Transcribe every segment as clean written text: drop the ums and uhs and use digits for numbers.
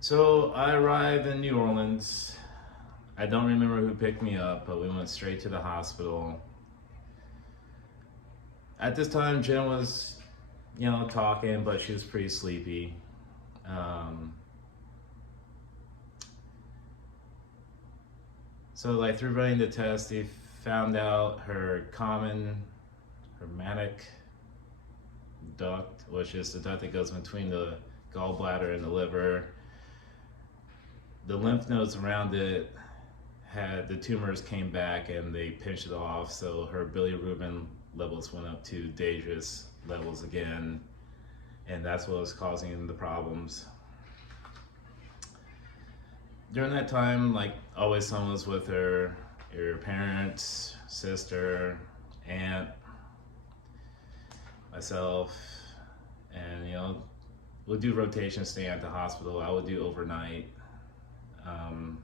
So I arrived in New Orleans. I don't remember who picked me up, but we went straight to the hospital. At this time, Jen was, talking, but she was pretty sleepy. Um, through running the test, they found out her manic duct, which is the duct that goes between the gallbladder and the liver. The lymph nodes around it had the tumors came back and they pinched it off, so her bilirubin levels went up to dangerous levels again, and that's what was causing the problems. During that time, like always, someone was with her, your parents, sister, aunt, myself, and we'll do rotation stay at the hospital. I would do overnight. Um,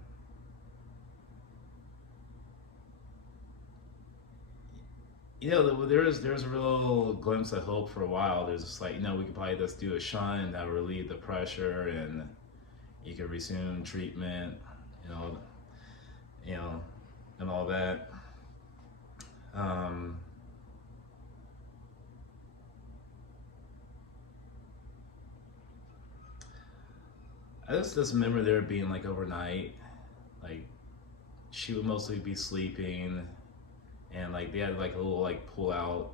there was a real glimpse of hope for a while. There's just like, we could probably just do a shunt that would relieve the pressure, and you could resume treatment, you know, you know, and all that. Um, I just remember there being like overnight, like she would mostly be sleeping, and like they had like a little like pull out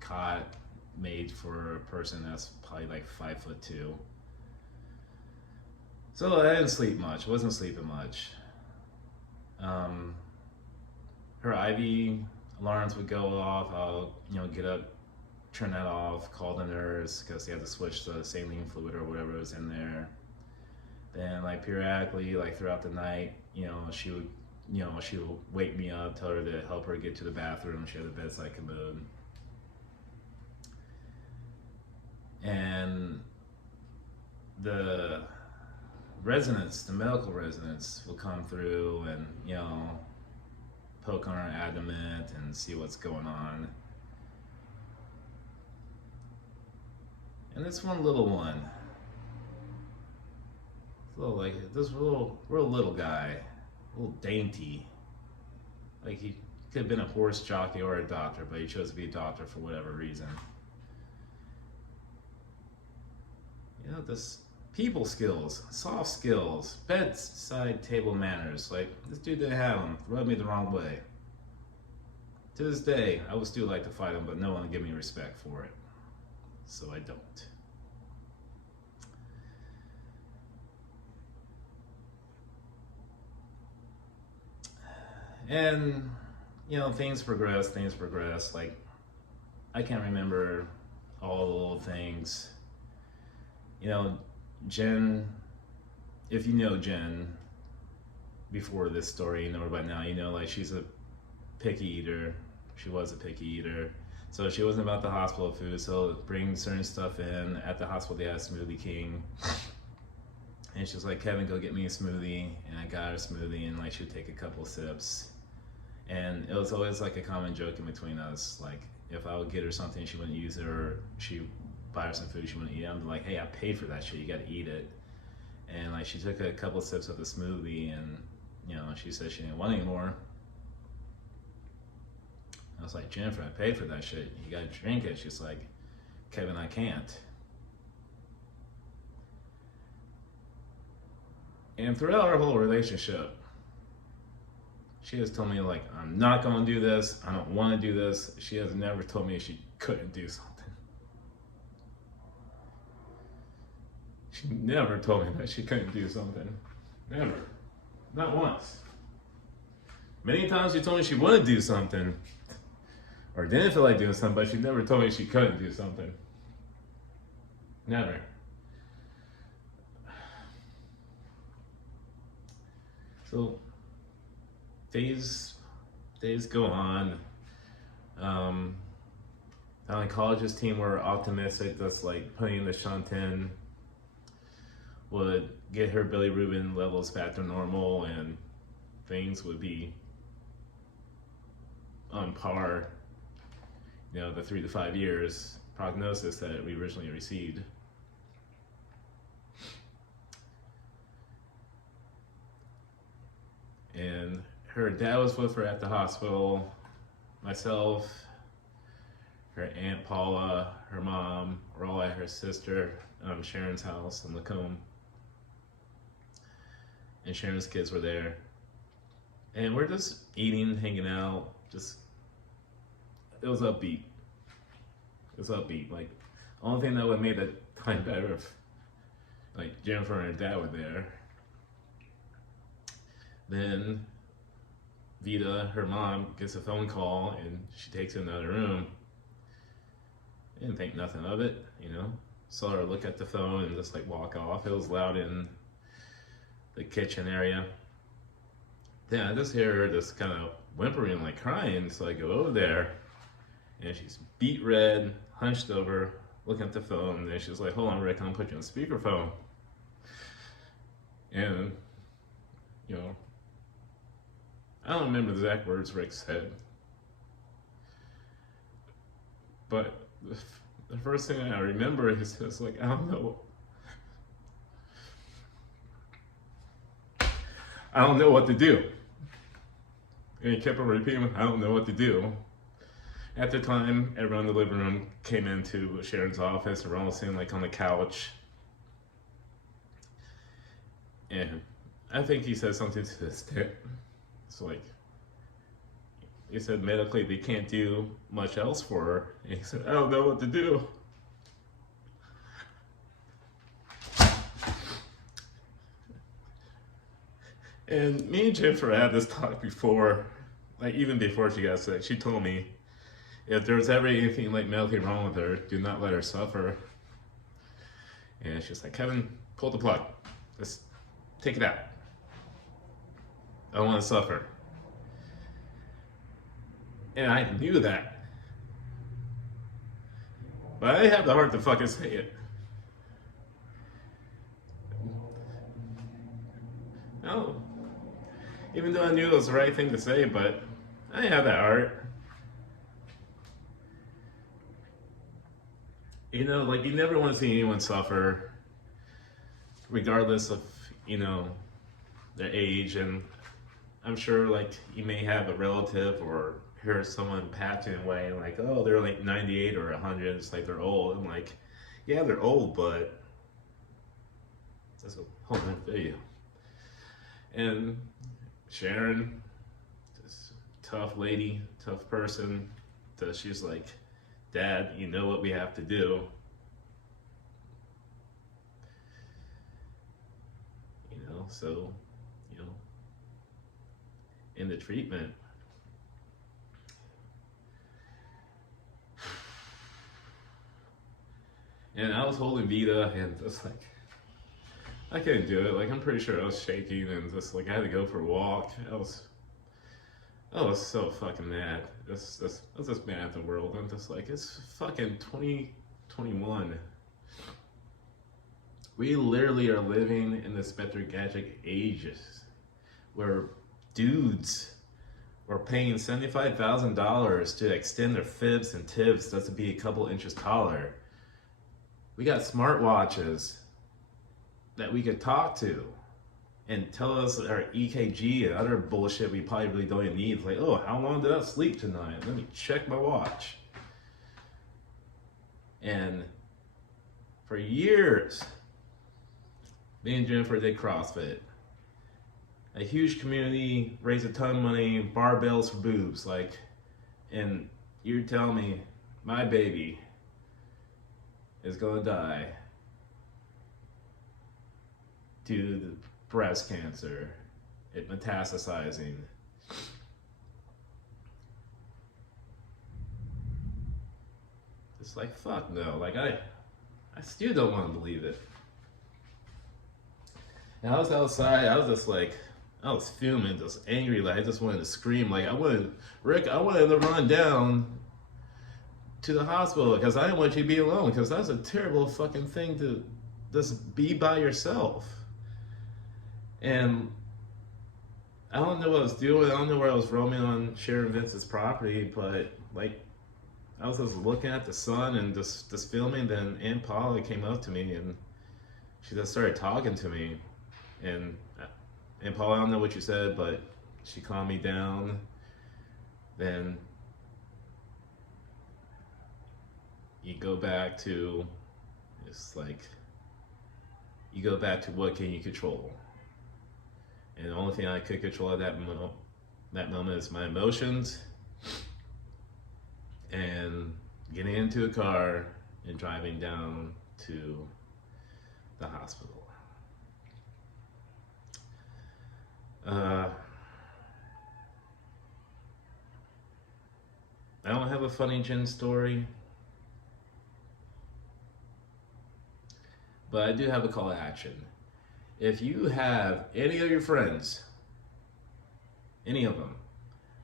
cot made for a person that's probably like 5'2". So I didn't sleep much. Wasn't sleeping much. Um, Her IV alarms would go off. I'll get up, turn that off, call the nurse because they had to switch the saline fluid or whatever was in there. Then like periodically, like throughout the night, she would wake me up, tell her to help her get to the bathroom. She had a bedside commode. And the the medical residents will come through and, poke on her abdomen and see what's going on. And this one little one, this real little guy, a little dainty. Like he could have been a horse jockey or a doctor, but he chose to be a doctor for whatever reason. This people skills, soft skills, bedside table manners. Like this dude didn't have them. Rubbed me the wrong way. To this day, I would still like to fight him, but no one will give me respect for it, so I don't. And things progress. Things progress. Like I can't remember all the little things. Jen, if you know Jen before this story, you know her by now, like she's a picky eater. She was a picky eater. So she wasn't about the hospital food, so bring certain stuff in. At the hospital, they had a Smoothie King. And she was like, Kevin, go get me a smoothie. And I got her a smoothie, and like she would take a couple sips. And it was always like a common joke in between us. Like if I would get her something, she wouldn't use it, or she buy her some food she wouldn't eat. I'm like, hey, I paid for that shit. You got to eat it. And like she took a couple sips of the smoothie, and she said she didn't want any more. I was like, Jennifer, I paid for that shit. You got to drink it. She's like, Kevin, I can't. And throughout our whole relationship, she has told me like, I'm not going to do this. I don't want to do this. She has never told me she couldn't do something. She never told me that she couldn't do something. Never. Not once. Many times she told me she wanted to do something or didn't feel like doing something, but she never told me she couldn't do something. Never. So days go on. The oncologist team were optimistic that's like putting the shunt in would get her bilirubin levels back to normal and things would be on par, the 3 to 5 years prognosis that we originally received. And her dad was with her at the hospital. Myself, her aunt Paula, her mom were all at her sister Sharon's house in Lacombe. And Sharon's kids were there. And we're just eating, hanging out. It was upbeat. It was upbeat. Like, the only thing that would have made it kind of better if, like, Jennifer and her dad were there. Then Vita, her mom, gets a phone call and she takes it in another room. Didn't think nothing of it, you know. Saw her look at the phone and just like walk off. It was loud in the kitchen area. Then I just hear her just kind of whimpering, like crying. So I go over there and she's beet red, hunched over, looking at the phone. And then she's like, "Hold on, Rick, I'm gonna put you on speakerphone." And, you know, I don't remember the exact words Rick said, but the first thing I remember is just like, I don't know what to do. And he kept on repeating, "I don't know what to do." At the time, everyone in the living room came into Sharon's office. They were all sitting like on the couch. And I think he said something to this extent. It's like, he said medically they can't do much else for her. And he said, "I don't know what to do." And me and Jennifer had this talk before, like even before she got sick. She told me if there's ever anything like medically wrong with her, do not let her suffer. And she's like, "Kevin, pull the plug. Just take it out. I don't want to suffer." And I knew that. But I didn't have the heart to fucking say it. No. Even though I knew it was the right thing to say, but I didn't have that heart. You know, like, you never want to see anyone suffer, regardless of, you know, their age. And I'm sure, like, you may have a relative or hear someone passing away, like, "Oh, they're like 98 or 100, it's like they're old." I'm like, yeah, they're old, but that's a whole other video. And Sharon, this tough lady, tough person, so she's like, "Dad, you know what we have to do." You know, so, you know, in the treatment, and I was holding Vita and just like, I couldn't do it. Like, I'm pretty sure I was shaking and just like I had to go for a walk. I was so fucking mad. I was just mad at the world. I'm just like, it's fucking 2021. We literally are living in the spectrographic ages where dudes were paying $75,000 to extend their fibs and tips just to be a couple inches taller. We got smartwatches that we could talk to and tell us our EKG and other bullshit we probably really don't even need. It's like, "Oh, how long did I sleep tonight? Let me check my watch." And for years, me and Jennifer did CrossFit. A huge community, raised a ton of money, barbells for boobs. Like, and you're telling me my baby is gonna die due to breast cancer, it metastasizing. It's like, fuck no. Like, I still don't want to believe it. And I was outside, I was just like, I was fuming, just angry, like I just wanted to scream. Like, I wanted to run down to the hospital because I didn't want you to be alone, because that's a terrible fucking thing to just be by yourself. And I don't know what I was doing. I don't know where I was roaming on Sharon Vince's property, but like, I was just looking at the sun and just filming. Then Aunt Paula came up to me and she just started talking to me. And Paula, I don't know what you said, but she calmed me down. Then you go back to, it's like, you go back to what can you control? And the only thing I could control at that moment is my emotions and getting into a car and driving down to the hospital. I don't have a funny Jen story, but I do have a call to action. If you have any of your friends, any of them,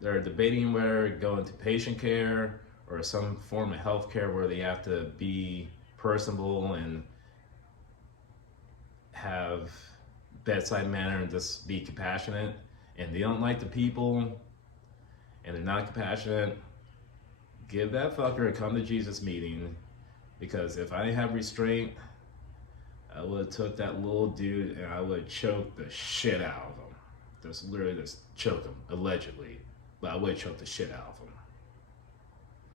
that are debating whether go into patient care or some form of health care where they have to be personable and have bedside manner and just be compassionate, and they don't like the people and they're not compassionate, give that fucker a come to Jesus meeting, because if I have restraint, I would have took that little dude and I would have choked the shit out of him. Just literally just choke him, allegedly, but I would have choked the shit out of him.